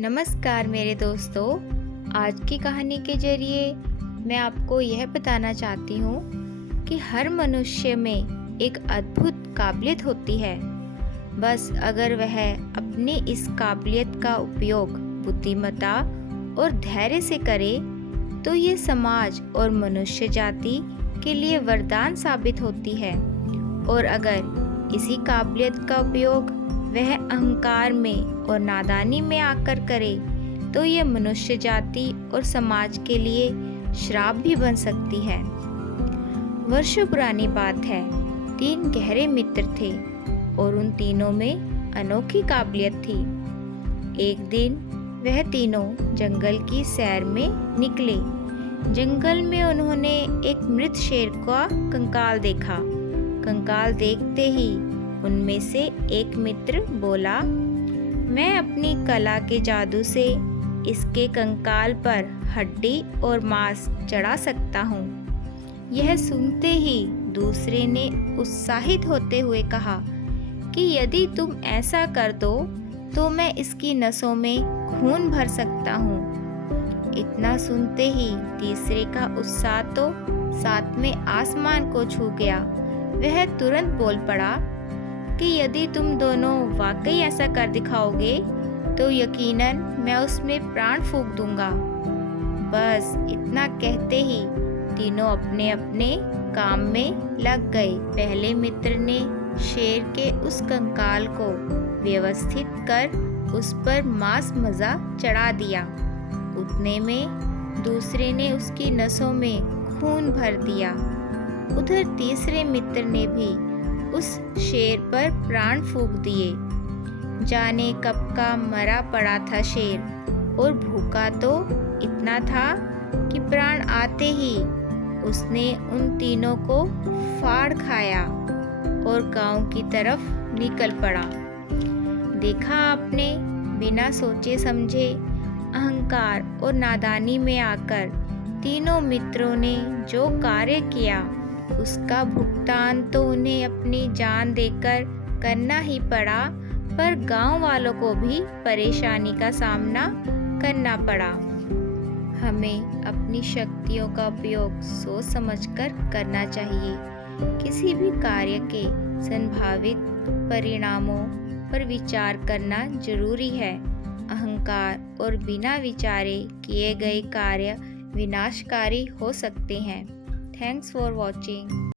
नमस्कार मेरे दोस्तों। आज की कहानी के जरिए मैं आपको यह बताना चाहती हूँ कि हर मनुष्य में एक अद्भुत काबिलियत होती है। बस अगर वह अपनी इस काबिलियत का उपयोग बुद्धिमत्ता और धैर्य से करे तो ये समाज और मनुष्य जाति के लिए वरदान साबित होती है। और अगर इसी काबिलियत का उपयोग वह अहंकार में और नादानी में आकर करे तो ये मनुष्य जाति और समाज के लिए श्राप भी बन सकती है। वर्षों पुरानी बात है। 3 गहरे मित्र थे और उन तीनों में अनोखी काबिलियत थी। एक दिन वह तीनों जंगल की सैर में निकले। जंगल में उन्होंने एक मृत शेर का कंकाल देखा। कंकाल देखते ही उनमें से एक मित्र बोला, मैं अपनी कला के जादू से इसके कंकाल पर हड्डी और मांस चढ़ा सकता हूँ। यह सुनते ही दूसरे ने उत्साहित होते हुए कहा कि यदि तुम ऐसा कर दो तो मैं इसकी नसों में खून भर सकता हूँ। इतना सुनते ही तीसरे का उत्साह तो सातवें आसमान को छू गया। वह तुरंत बोल पड़ा कि यदि तुम दोनों वाकई ऐसा कर दिखाओगे तो यकीनन मैं उसमें प्राण फूंक दूंगा। बस इतना कहते ही तीनों अपने अपने काम में लग गए। पहले मित्र ने शेर के उस कंकाल को व्यवस्थित कर उस पर मांस मजा चढ़ा दिया। उतने में दूसरे ने उसकी नसों में खून भर दिया। उधर तीसरे मित्र ने भी उस शेर पर प्राण फूंक दिए। जाने कब का मरा पड़ा था शेर और भूखा तो इतना था कि प्राण आते ही उसने उन तीनों को फाड़ खाया और गांव की तरफ निकल पड़ा। देखा आपने, बिना सोचे समझे अहंकार और नादानी में आकर तीनों मित्रों ने जो कार्य किया उसका भुगतान तो उन्हें अपनी जान देकर करना ही पड़ा, पर गांव वालों को भी परेशानी का सामना करना पड़ा। हमें अपनी शक्तियों का उपयोग सोच समझकर करना चाहिए। किसी भी कार्य के संभावित परिणामों पर विचार करना जरूरी है। अहंकार और बिना विचारे किए गए कार्य विनाशकारी हो सकते हैं। Thanks for watching.